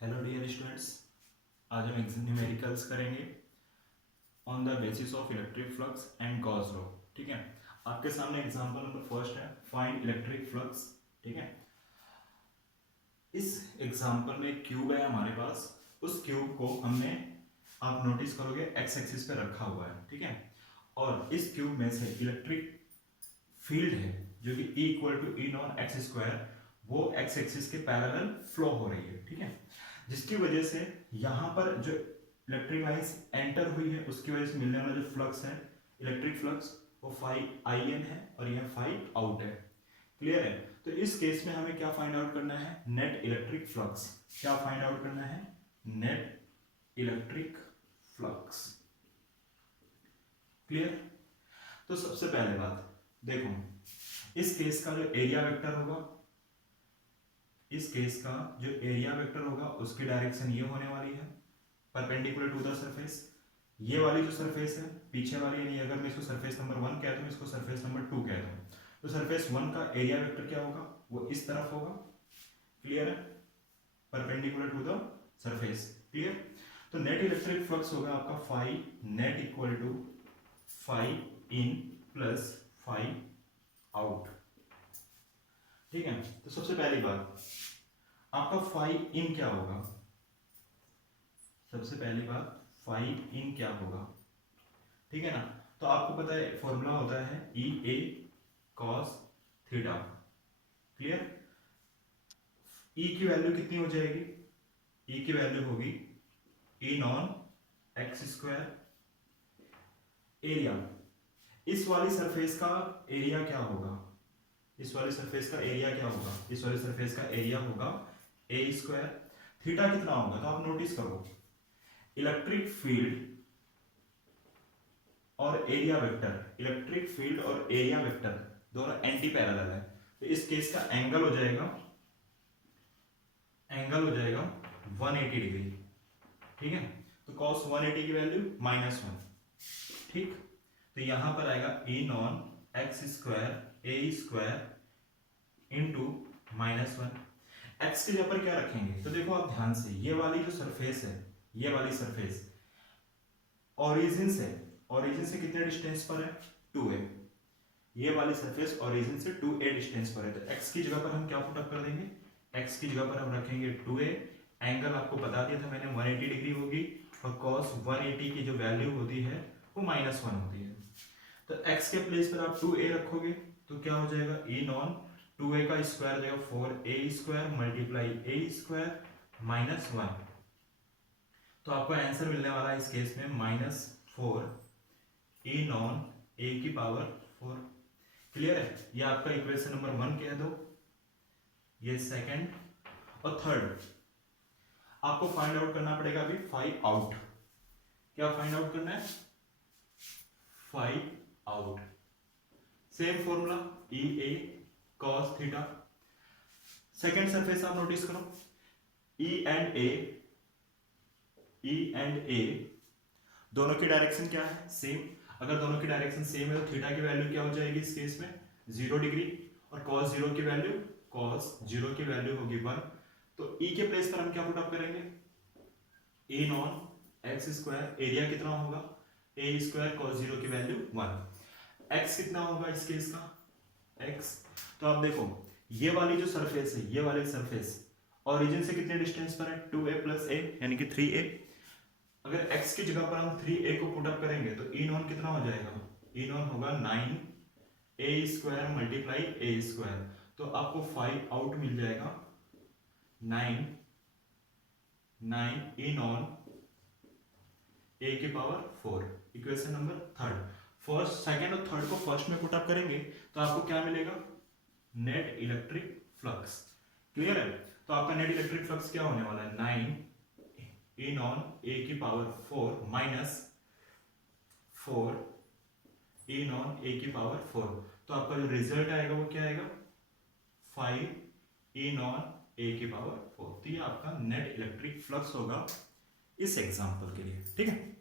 Hello dear students, आज हम numericals करेंगे on the basis of electric flux and Gauss law. ठीक है, आपके सामने एग्जांपल नंबर फर्स्ट है, फाइंड इलेक्ट्रिक फ्लक्स। ठीक है, इस एग्जांपल में एक क्यूब है हमारे पास। उस क्यूब को हमने, आप नोटिस करोगे, एक्स एक्सिस पे रखा हुआ है। ठीक है, और इस क्यूब में से इलेक्ट्रिक फील्ड है जो कि E equal to E naught X square, वो एक्स एक्सिस के पैरेलल फ्लो हो रही है। ठीक है, जिसकी वजह से यहाँ पर जो इलेक्ट्रिक लाइंस एंटर हुई है उसकी वजह से मिलने वाला जो फ्लक्स है, इलेक्ट्रिक फ्लक्स, वो फाइव आई एन है और यह फाइव आउट है। क्लियर है? तो इस केस में हमें क्या फाइंड आउट करना है? Net electric flux. क्या फाइंड आउट करना है? Net electric flux. क्लियर? तो सबसे पहले बात देखो, इस केस का जो एरिया वेक्टर होगा, इस केस का जो एरिया वेक्टर होगा उसकी डायरेक्शन ये होने वाली है, परपेंडिकुलर टू द सरफेस। ये वाली जो सरफेस है पीछे वाली, यानी अगर मैं इसको सरफेस नंबर 1 कहता हूँ, इसको सरफेस नंबर 2 कहता हूँ, तो सरफेस 1 का एरिया वेक्टर क्या होगा? वो इस तरफ होगा। क्लियर है? Perpendicular to the surface. Clear? तो नेट इलेक्ट्रिक फ्लक्स होगा आपका phi net equal to phi in plus phi out. ठीक है, तो सबसे पहली बात, आपका फाइव इन क्या होगा? सबसे पहली बात, फाइव इन क्या होगा? ठीक है ना, तो आपको पता है फॉर्मूला होता है ई ए कॉस थीटा। क्लियर? ई की वैल्यू कितनी हो जाएगी? ई की वैल्यू होगी ई नॉन एक्स स्क्वायर। एरिया, इस वाली सरफेस का एरिया क्या होगा? इस वाली सरफेस का एरिया क्या होगा? इस वाली सरफेस का एरिया होगा ए स्क्वायर। थीटा कितना होगा? तो आप नोटिस करो, इलेक्ट्रिक फील्ड और एरिया वेक्टर, इलेक्ट्रिक फील्ड और एरिया वेक्टर दोनों एंटी पैरेलल है, तो इस केस का एंगल हो जाएगा, एंगल हो जाएगा 180 डिग्री। ठीक है, तो cos 180 की वैल्यू -1। ठीक, तो यहां पर आएगा ई नॉन एक्स स्क्वायर ए स्क्वायर इंटू -1। एक्स की जगह पर क्या रखेंगे? तो देखो आप ध्यान से, ये वाली जो सरफेस है, ये वाली सरफेस ओरिजिन से कितने डिस्टेंस पर है? 2a। ये वाली सरफेस ओरिजिन से 2a डिस्टेंस पर है, तो x की जगह पर हम क्या पुट अप कर देंगे? x की जगह पर हम रखेंगे 2a। एंगल आपको बता दिया था मैंने, 180 डिग्री होगी, और cos 180 की जो वैल्यू होती है वो -1 होती है। तो x के प्लेस पर आप 2a रखोगे तो क्या हो जाएगा? ई नॉन 2a का स्क्वायर हो जाएगा 4a square multiply a square -1। तो आपको आंसर मिलने वाला है इस केस में -4 ए नॉन ए की पावर 4। क्लियर है? ये आपका इक्वेशन नंबर 1 कह दो, ये सेकंड। और थर्ड आपको फाइंड आउट करना पड़ेगा अभी फाइव आउट। क्या फाइंड आउट करना है? Five out. सेम फॉर्मूला ई ए कॉस थीटा। सेकंड सरफेस आप नोटिस करो, ई एंड ए दोनों की डायरेक्शन क्या है? सेम। अगर दोनों की डायरेक्शन सेम है तो थीटा की वैल्यू क्या हो जाएगी इस केस में? 0 डिग्री। और cos 0 की वैल्यू, cos 0 की वैल्यू होगी 1। तो e के प्लेस पर हम क्या पुट अप करेंगे? A non X square, area कितना होगा? ए स्क्वायर cos 0 की वैल्यू 1। x कितना होगा इस केस का? x, तो आप देखो, ये वाली जो सरफेस है, ये वाली सरफेस ओरिजिन से कितने डिस्टेंस पर है? 2a प्लस a यानी कि 3a। अगर x की जगह पर हम 3a को पुट अप करेंगे तो ई नॉन कितना हो जाएगा? ई नॉन होगा 9a square multiply a square, तो आपको 5 आउट मिल जाएगा। 9 ई नॉन a की power 4। Equation number third. First, second और थर्ड को फर्स्ट में पुट अप करेंगे तो आपको क्या मिलेगा? Net electric flux. क्लियर है? तो आपका नेट इलेक्ट्रिक फ्लक्स क्या होने वाला है? 9 ए नॉन ए की power 4 minus 4 a non A की पावर 4। तो आपका जो रिजल्ट आएगा वो क्या आएगा? 5 ए नॉन ए की पावर 4। तो ये आपका नेट इलेक्ट्रिक फ्लक्स होगा इस एग्जांपल के लिए। ठीक है,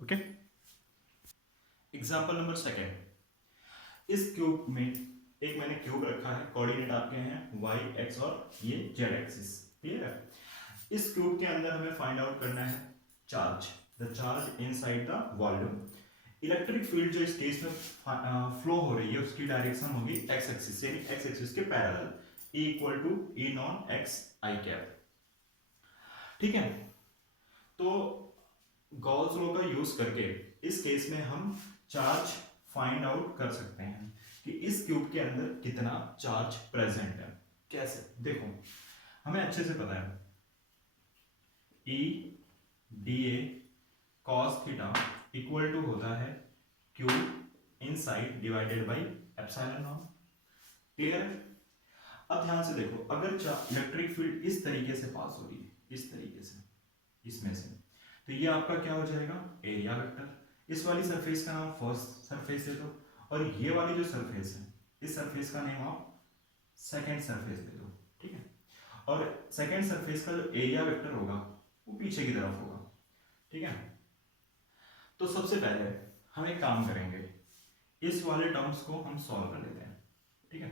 ओके। एग्जांपल नंबर सेकंड, इस क्यूब में एक मैंने क्यूब रखा है, कोऑर्डिनेट आपके हैं y x और ये z एक्सिस। क्लियर है? इस क्यूब के अंदर हमें फाइंड आउट करना है charge, the charge inside the volume. Electric field जो इस केस में फ्लो हो रही है उसकी डायरेक्शन होगी एक्स एक्सिस, यानी एक्स एक्सिस के parallel, E equal to E naught X I cap. ठीक है, तो गॉस लॉ का यूज करके इस केस में हम चार्ज फाइंड आउट कर सकते हैं कि इस क्यूब के अंदर कितना चार्ज प्रेजेंट है। कैसे? देखो, हमें अच्छे से पता है E dA cos theta equal to होता है Q inside divided by epsilon naught. Clear है? अब ध्यान से देखो, अगर इलेक्ट्रिक फील्ड इस तरीके से पास हो रही है, इस तरीके से, इसमें से, तो ये आपका क्या हो जाएगा? Area vector. इस वाली सरफेस का नाम फर्स्ट सरफेस दे दो, और ये वाली जो सरफेस है, इस सरफेस का नेम आप सेकंड सरफेस दे दो। ठीक है, और सेकंड सरफेस का जो एरिया वेक्टर होगा वो पीछे की तरफ होगा। ठीक है, तो सबसे पहले हम एक काम करेंगे, इस वाले टर्म्स को हम सॉल्व कर लेते हैं। ठीक है,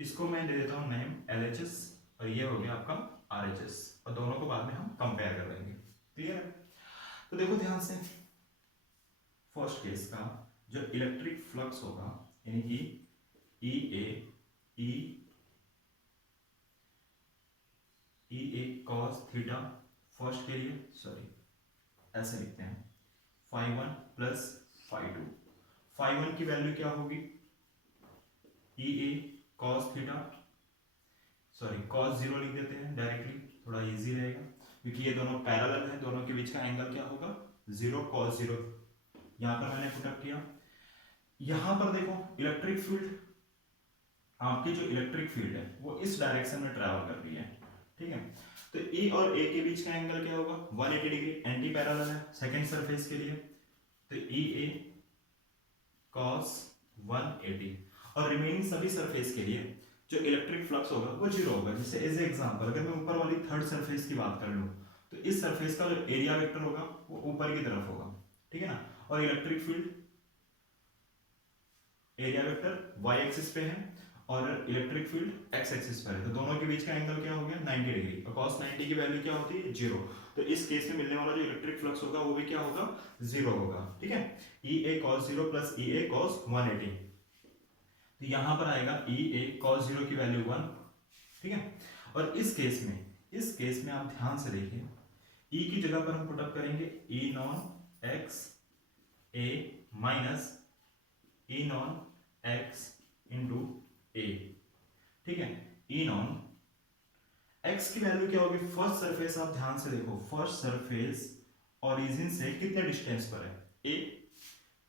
इसको मैं दे देता हूं नेम LHS, और ये हो गया आपका RHS, और दोनों को बाद में हम कंपेयर कर लेंगे। क्लियर है? तो देखो ध्यान से, फर्स्ट केस का जो इलेक्ट्रिक फ्लक्स होगा, यानी कि EA cos थीटा, फर्स्ट के लिए सॉरी ऐसे लिखते हैं phi1 प्लस phi2। phi1 की वैल्यू क्या होगी? EA cos theta, sorry cos 0 लिख देते हैं डायरेक्टली, थोड़ा इजी रहेगा, क्योंकि ये दोनों पैरेलल है, दोनों के बीच का एंगल क्या होगा? 0 cos 0। यहां पर मैंने पुट अप किया। यहां पर देखो, इलेक्ट्रिक फील्ड, आपकी जो इलेक्ट्रिक फील्ड है वो इस डायरेक्शन में ट्रैवल कर रही है। ठीक है, तो E और A के बीच का एंगल क्या होगा? 180 डिग्री, एंटी पैरेलल है सेकंड सरफेस के लिए, तो EA cos 180, और रिमेनिंग सभी सरफेस के लिए जो इलेक्ट्रिक फ्लक्स होगा वो 0 होगा। जैसे एज एग्जांपल, अगर मैं ऊपर वाली थर्ड सरफेस की बात कर लूं, तो इस सरफेस का जो एरिया वेक्टर होगा वो ऊपर की तरफ होगा। ठीक है ना, और electric field area vector y axis पे है और इलेक्ट्रिक फील्ड x एक्सिस पर है, तो दोनों के बीच का एंगल क्या हो गया? 90 डिग्री, और cos 90 की वैल्यू क्या होती है? 0। तो इस केस में मिलने वाला जो इलेक्ट्रिक फ्लक्स होगा वो भी क्या होगा? 0 होगा। ठीक है, EA cos 0 plus EA cos 180, तो यहां पर आएगा EA cos 0 की वैल्यू 1। ठीक है, और इस केस में आप ध्यान से देखिए, E की जगह पर हम पुट अप करेंगे E non x A minus E non x into A। ठीक है, E नॉन x की वैल्यू क्या होगी? फर्स्ट सरफेस, आप ध्यान से देखो, फर्स्ट सरफेस ओरिजिन से कितने डिस्टेंस पर है? A,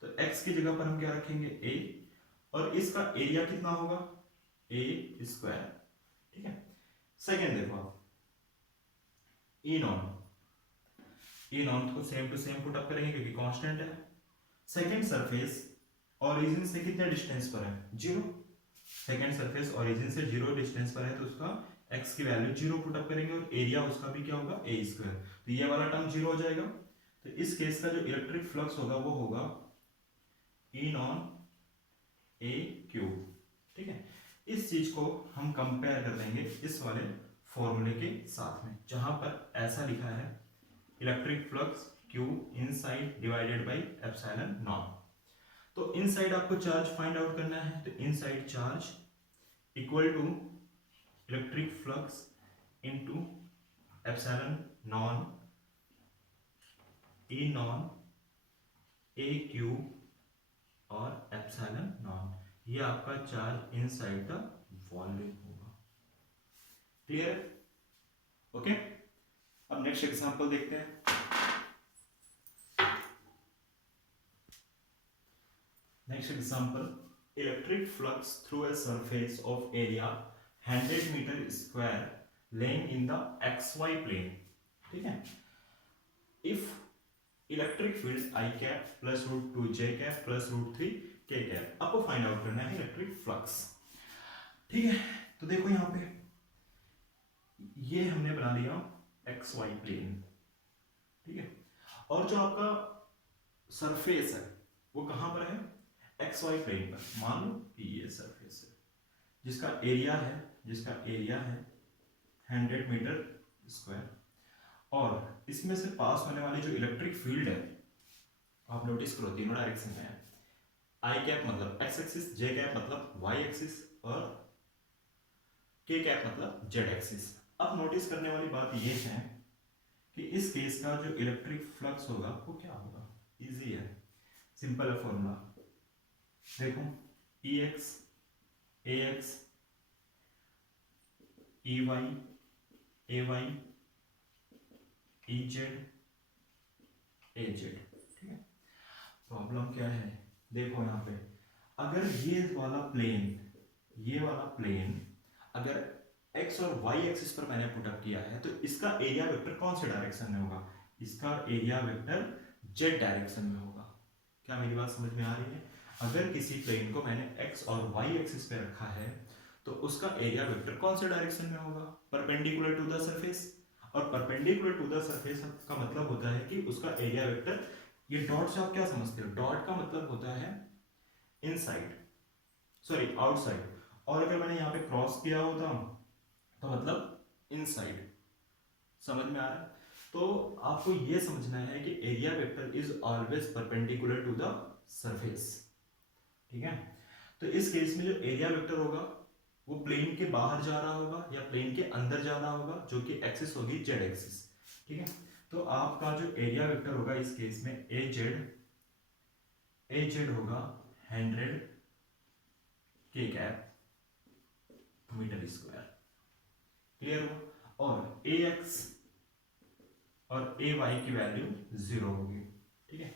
तो x की जगह पर हम क्या रखेंगे? A, और इसका एरिया कितना होगा? A square. ठीक है, सेकेंड देखो आप, E नॉन को same to same put up करेंगे क्योंकि कांस्टेंट है। सेकेंड सरफेस ओरिजिन से कितने डिस्टेंस पर है? 0। सेकेंड सरफेस ओरिजिन से 0 डिस्टेंस पर है, तो उसका x की वैल्यू 0 पुट अप करेंगे, और एरिया उसका भी क्या होगा? A square. तो ये वाला टर्म 0 हो जाएगा। तो इस केस का जो इलेक्ट्रिक फ्लक्स होगा वो होगा E नॉन A क्यूब। ठीक है, इस चीज को हम कंपेयर कर देंगे इस वाले फॉर्मूले के साथ में, जहां पर ऐसा लिखा है electric flux Q inside divided by epsilon naught. तो इनसाइड आपको चार्ज फाइंड आउट करना है, तो inside charge equal to electric flux into epsilon naught E naught A cube और एप्सिलॉन नॉन, ये आपका चार्ज इनसाइड द वॉल्यूम होगा। Clear? Okay, अब नेक्स्ट एग्जांपल देखते हैं। Next example, electric flux through a surface of area 100 metre square lying in the XY plane. ठीक है, if electric field I cap plus √2 J cap plus √3 K cap, आपको find out करना है electric flux. ठीक है, तो देखो यहां पे ये हमने बना लिया XY प्लेन। ठीक है, और जो आपका सरफेस है वो कहां पर है? XY प्लेन पर। मान लो कि ये सरफेस है जिसका एरिया है 100 मीटर स्क्वायर। और इसमें से पास होने वाली जो इलेक्ट्रिक फील्ड है आप नोटिस करो तीनों डायरेक्शन में है। आई कैप मतलब एक्स एक्सिस, जे कैप मतलब वाई एक्सिस और के कैप मतलब जेड एक्सिस। अब नोटिस करने वाली बात ये है कि इस केस का जो इलेक्ट्रिक फ्लक्स होगा वो क्या होगा। इजी है, सिंपल है फॉर्मूला। देखो E X A X E Y A Y E Z A Z. ठीक है, प्रॉब्लम क्या है, देखो यहाँ पे अगर ये वाला प्लेन अगर x और y एक्सिस पर मैंने पुटअप किया है तो इसका एरिया वेक्टर कौन से डायरेक्शन में होगा, इसका एरिया वेक्टर z डायरेक्शन में होगा। क्या मेरी बात समझ में आ रही है। अगर किसी प्लेन को मैंने x और y एक्सिस पे रखा है तो उसका एरिया वेक्टर कौन से डायरेक्शन में होगा, परपेंडिकुलर टू द सरफेस। और परपेंडिकुलर टू द सरफेस का मतलब होता है कि उसका एरिया वेक्टर, ये डॉट से आप क्या समझते हो, डॉट का मतलब होता है इनसाइड, सॉरी आउटसाइड, और अगर मैंने यहाँ पे क्रॉस किया होता तो मतलब इनसाइड। समझ में आ रहा है। तो आपको ये समझना है कि area vector is always perpendicular to the surface. ठीक है, तो इस केस में जो एरिया वेक्टर होगा वो प्लेन के बाहर जा रहा होगा या प्लेन के अंदर जा रहा होगा, जो कि एक्सिस होगी जेड एक्सिस। ठीक है, तो आपका जो एरिया वेक्टर होगा इस केस में ए जेड होगा 100 के कैप मीटर स्क्वायर। क्लियर हो। और ए एक्स और ए वाई की वैल्यू 0 होगी। ठीक है,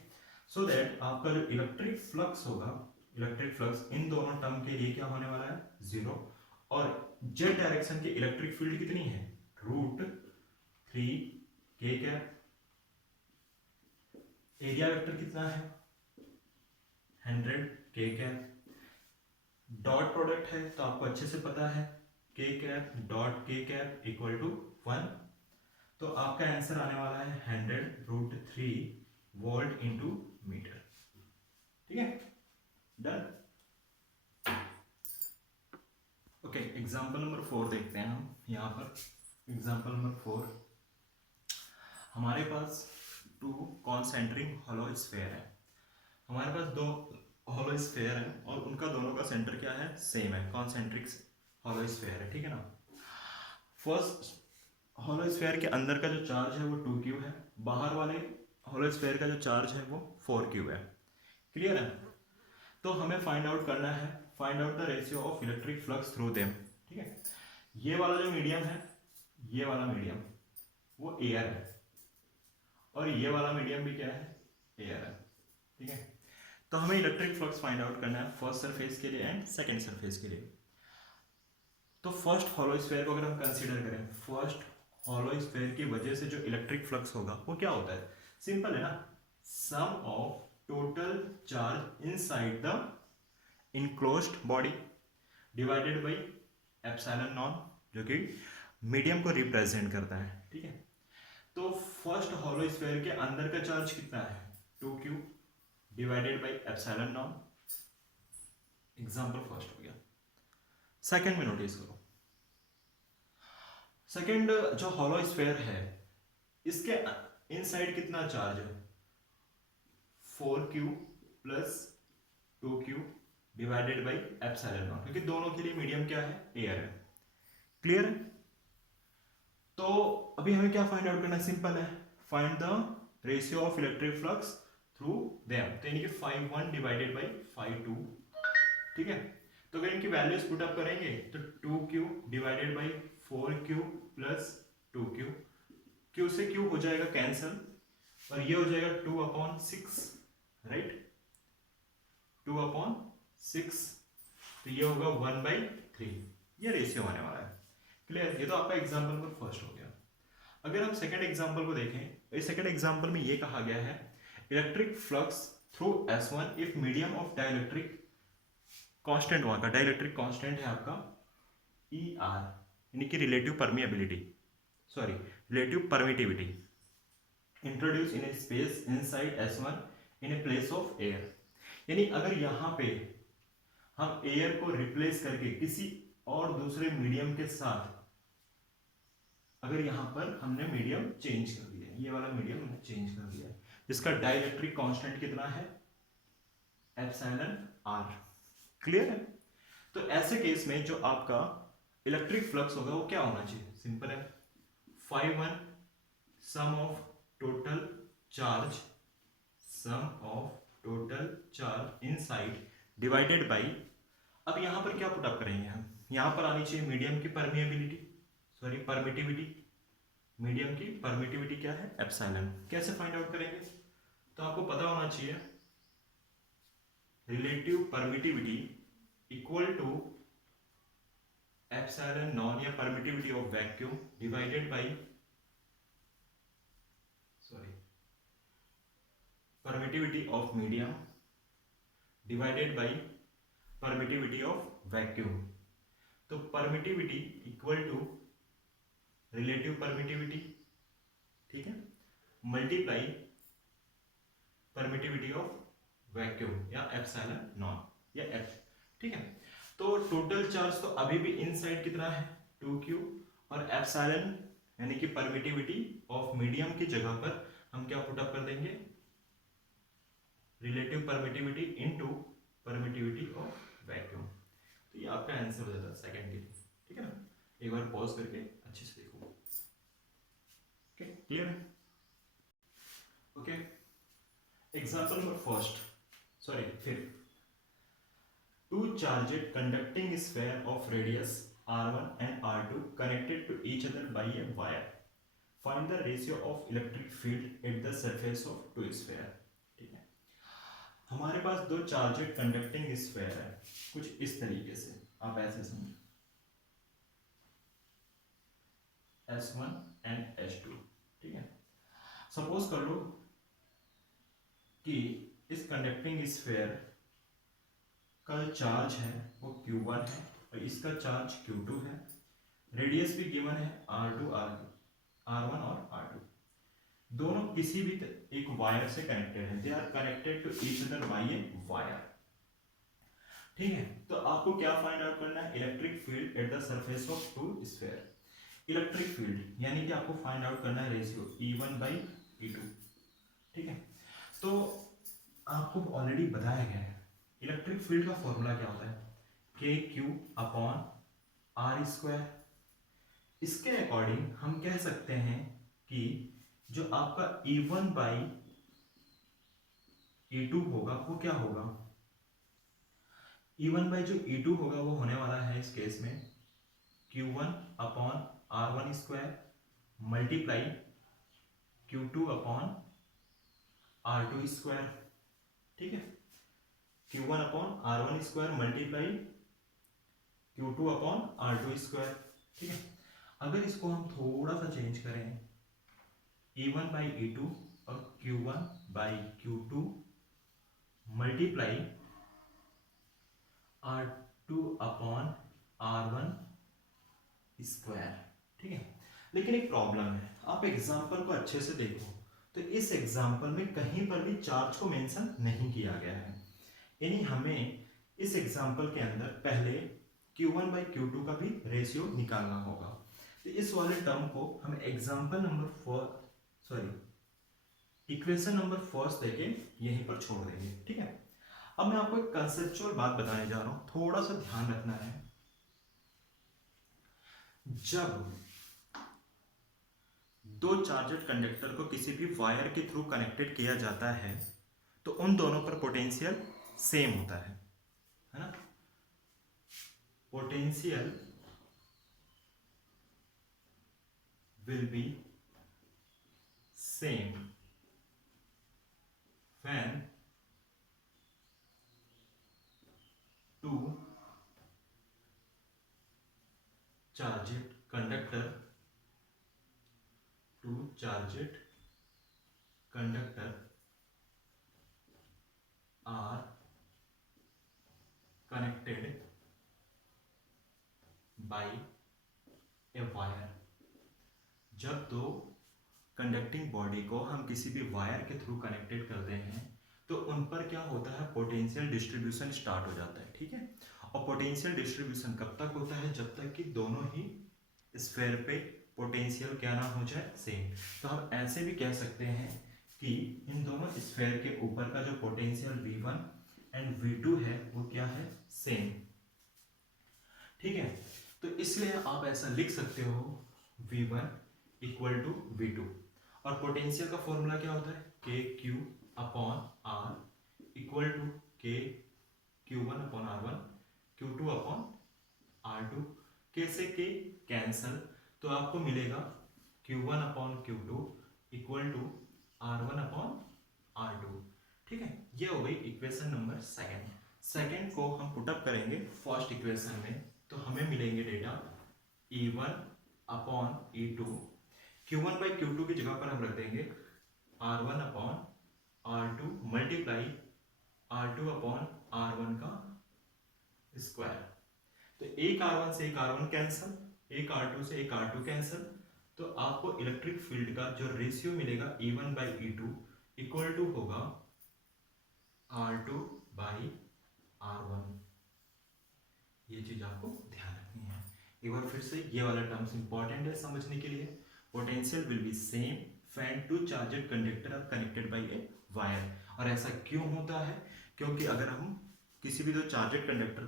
सो दैट आपका जो इलेक्ट्रिक फ्लक्स होगा, इलेक्ट्रिक फ्लक्स इन दोनों टर्म के लिए क्या होने वाला है 0। और जेड डायरेक्शन की इलेक्ट्रिक फील्ड कितनी है, √3 के कैप। एरिया वेक्टर कितना है 100 के कैप। डॉट प्रोडक्ट है तो आपको अच्छे से पता है के कैप डॉट के कैप इक्वल टू 1। तो आपका आंसर आने वाला है 100√3 वोल्ट इंटू मीटर। ठीक है, डन। ओके, एग्जाम्पल नंबर 4 देखते हैं हम यहाँ पर। एग्जाम्पल नंबर 4, हमारे पास 2 कॉन्सेंट्रिक हॉलो स्फीयर है। हमारे पास 2 हॉलो स्फीयर है और उनका दोनों का सेंटर क्या है, सेम है, कॉन्सेंट्रिक हॉलो स्फीयर है। ठीक है ना। फर्स्ट हॉलो स्फीयर के अंदर का जो चार्ज है वो 2q है, बाहर वाले हॉलो स्फीयर का जो चार्ज है वो 4q है। क्लियर है। तो हमें फाइंड आउट करना है, find out the ratio of electric flux through them. ठीक है, ये वाला जो मीडियम है, ये वाला मीडियम वो एयर है और ये वाला मीडियम भी क्या है, एयर है। ठीक है, तो हमें इलेक्ट्रिक फ्लक्स फाइंड आउट करना है फर्स्ट सरफेस के लिए एंड सेकंड सरफेस के लिए। तो फर्स्ट हॉलो स्फीयर को अगर हम कंसीडर करें, फर्स्ट हॉलो स्फीयर की वजह से जो इलेक्ट्रिक फ्लक्स होगा वो क्या होता है, सिंपल है ना, sum of total charge inside the enclosed body divided by epsilon naught, जो कि मीडियम को रिप्रेजेंट करता है। ठीक है, तो फर्स्ट हॉलो स्फीयर के अंदर का चार्ज कितना है 2q divided by epsilon non. Example first हो गया। सेकंड में नोटिस करो, सेकंड जो हॉलो स्फीयर है इसके इनसाइड कितना चार्ज है 4q plus 2q divided by epsilon not, क्योंकि दोनों के लिए मीडियम क्या है, एयर है। क्लियर है। तो अभी हमें क्या फाइंड आउट करना है, सिंपल है, find the ratio of electric flux through them, तो यानी कि 5(1) डिवाइडेड बाय 5(2). ठीक है, तो अगर इनकी वैल्यूज पुट अप करेंगे तो 2q divided by 4q plus 2q, q से q हो जाएगा कैंसिल और ये हो जाएगा 2/6, राइट, 2/6, तो ये होगा 1/3, ये रेशियो आने वाला है। क्लियर, ये तो आपका एग्जांपल नंबर फर्स्ट हो गया। अगर हम सेकंड एग्जांपल को देखें, इस सेकंड एग्जांपल में ये कहा गया है electric flux through S1 if medium of dielectric constant, वहां का डाइलेक्ट्रिक कांस्टेंट है आपका ER, यानी कि relative permeability, sorry relative permittivity, introduce in A space inside S1 in a place of air. यानी अगर यहाँ पे हम एयर को रिप्लेस करके किसी और दूसरे मीडियम के साथ अगर यहाँ पर हमने मीडियम चेंज कर दिया, ये वाला मीडियम हमने चेंज कर दिया, जिसका डाइलेक्ट्रिक कांस्टेंट कितना है, एप्सिलॉन आर। क्लियर है? तो ऐसे केस में जो आपका इलेक्ट्रिक फ्लक्स होगा वो क्या होना चाहिए, सिंपल है, φ1 sum of total charge inside divided by, अब यहां पर क्या पुट अप करेंगे हम, यहां पर आनी चाहिए मीडियम की परमिटिविटी, मीडियम की परमिटिविटी क्या है, एप्सिलॉन। कैसे फाइंड आउट करेंगे, तो आपको पता होना चाहिए relative permittivity equal to epsilon naught या permittivity of vacuum divided by permittivity of medium divided by permittivity of vacuum. तो permittivity equal to relative permittivity, ठीक है, मल्टीप्लाई परमिटिविटी ऑफ वैक्यूम या एप्सिलॉन नॉन या एफ, ठीक है। तो total charge तो अभी भी इनसाइड कितना है 2q, और एप्सिलॉन यानी कि परमिटिविटी ऑफ मीडियम की जगह पर हम क्या पुट अप कर देंगे, relative permittivity into permittivity of vacuum. तो ये आपका आंसर हो जाता है सेकंड के लिए, ठीक है ना। एक बार पॉज करके अच्छे से देखो, ओके, क्लियर है? Okay, example number first, fifth, two charged conducting sphere of radius r1 and r2 connected to each other by a wire. Find the ratio of electric field at the surface of two sphere. ठीक है, हमारे पास दो charged conducting sphere है, कुछ इस तरीके से, आप ऐसे समझो, S1 एंड S2, ठीक है। सपोज कर लो कि इस कंडक्टिंग स्फेयर का चार्ज है वो Q1 है और इसका चार्ज Q2 है, रेडियस भी गिवन है R1 और R2, दोनों किसी भी एक वायर से कनेक्टेड है, they are connected to each other by a wire, ठीक है। तो आपको क्या फाइंड आउट करना है, electric field at the surface of two sphere. Electric field यानी कि आपको फाइंड आउट करना है रेशियो E1 बाई E2, ठीक है। तो आपको ऑलरेडी बताया गया है इलेक्ट्रिक फील्ड का फॉर्मूला क्या होता है, KQ/R²। इसके अकॉर्डिंग हम कह सकते हैं कि जो आपका E1 बाई E2 होगा वो क्या होगा, E1 बाई जो E2 होगा वो होने वाला है इस केस में Q1/R1² मल्टीप्लाई Q2/R2², ठीक है, Q1/R1² मल्टीप्लाई Q2/R2², ठीक है। अगर इसको हम थोड़ा सा चेंज करें, E1 बाई E2 और Q1 by Q2 multiply R2/R1², ठीक है। लेकिन एक प्रॉब्लम है, आप एग्जाम्पल को अच्छे से देखो तो इस एग्जाम्पल में कहीं पर भी चार्ज को मेंशन नहीं किया गया है, यानी हमें इस एग्जाम्पल के अंदर पहले Q1 बाई Q2 का भी रेशियो निकालना होगा। तो इस वाले टर्म को हम example number equation number first देके यहीं पर छोड़ देंगे, ठीक है। अब मैं आपको एक कंसेप्चुअल बात बताने जा रहा हूं, थोड़ा सा ध्यान रखना है। जब दो चार्जड कंडक्टर को किसी भी वायर के थ्रू कनेक्टेड किया जाता है तो उन दोनों पर पोटेंशियल सेम होता है ना। Potential will be same when two charged conductor are connected by a wire। जब दो कंडक्टिंग बॉडी को हम किसी भी वायर के थ्रू कनेक्टेड करते हैं तो उन पर क्या होता है, पोटेंशियल डिस्ट्रीब्यूशन स्टार्ट हो जाता है, ठीक है। और पोटेंशियल डिस्ट्रीब्यूशन कब तक होता है, जब तक कि दोनों ही स्फीयर पे पोटेंशियल क्या ना हो जाए, सेम। तो हम ऐसे भी कह सकते हैं कि इन दोनों स्फीयर के ऊपर का जो पोटेंशियल V1 एंड V2 है वो क्या है, सेम। ठीक है, तो इसलिए आप ऐसा लिख सकते हो V1 इक्वल टू V2। और पोटेंशियल का फॉर्मूला क्या होता है, K Q upon R equal to K Q1 upon R1 Q2 upon R2। कैसे के कैंसल, तो आपको मिलेगा Q1 upon Q2 equal to R1 upon R2। ठीक है, ये हो गई इक्वेशन नंबर सेकंड को हम पुटअप करेंगे फर्स्ट इक्वेशन में, तो हमें मिलेंगे data E1 upon E2, Q1 by Q2 की जगह पर हम रख देंगे R1 upon R2 multiply R2 upon R1 का स्क्वायर। तो एक R1 से एक R1 कैंसल, एक R2 से एक R2 कैंसल, तो आपको इलेक्ट्रिक फील्ड का जो रेशियो मिलेगा E1 by E2 equal to होगा R2 बाई R1। ये चीज आपको ध्यान रखनी है। एक बार फिर से ये वाला टर्म्स इंपॉर्टेंट है समझने के लिए। Potential will be same when two charged conductor are connected by a wire. और ऐसा क्यों होता है, क्योंकि अगर हम किसी भी दो चार्जेड कंडक्टर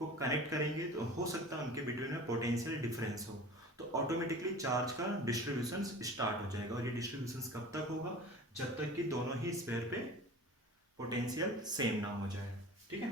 को कनेक्ट करेंगे तो हो सकता है उनके बिटवीन में पोटेंशियल डिफरेंस हो, तो ऑटोमेटिकली चार्ज का डिस्ट्रीब्यूशन स्टार्ट हो जाएगा। और ये डिस्ट्रीब्यूशन कब तक होगा, जब तक कि दोनों ही स्फीयर पे पोटेंशियल सेम ना हो जाए। ठीक है,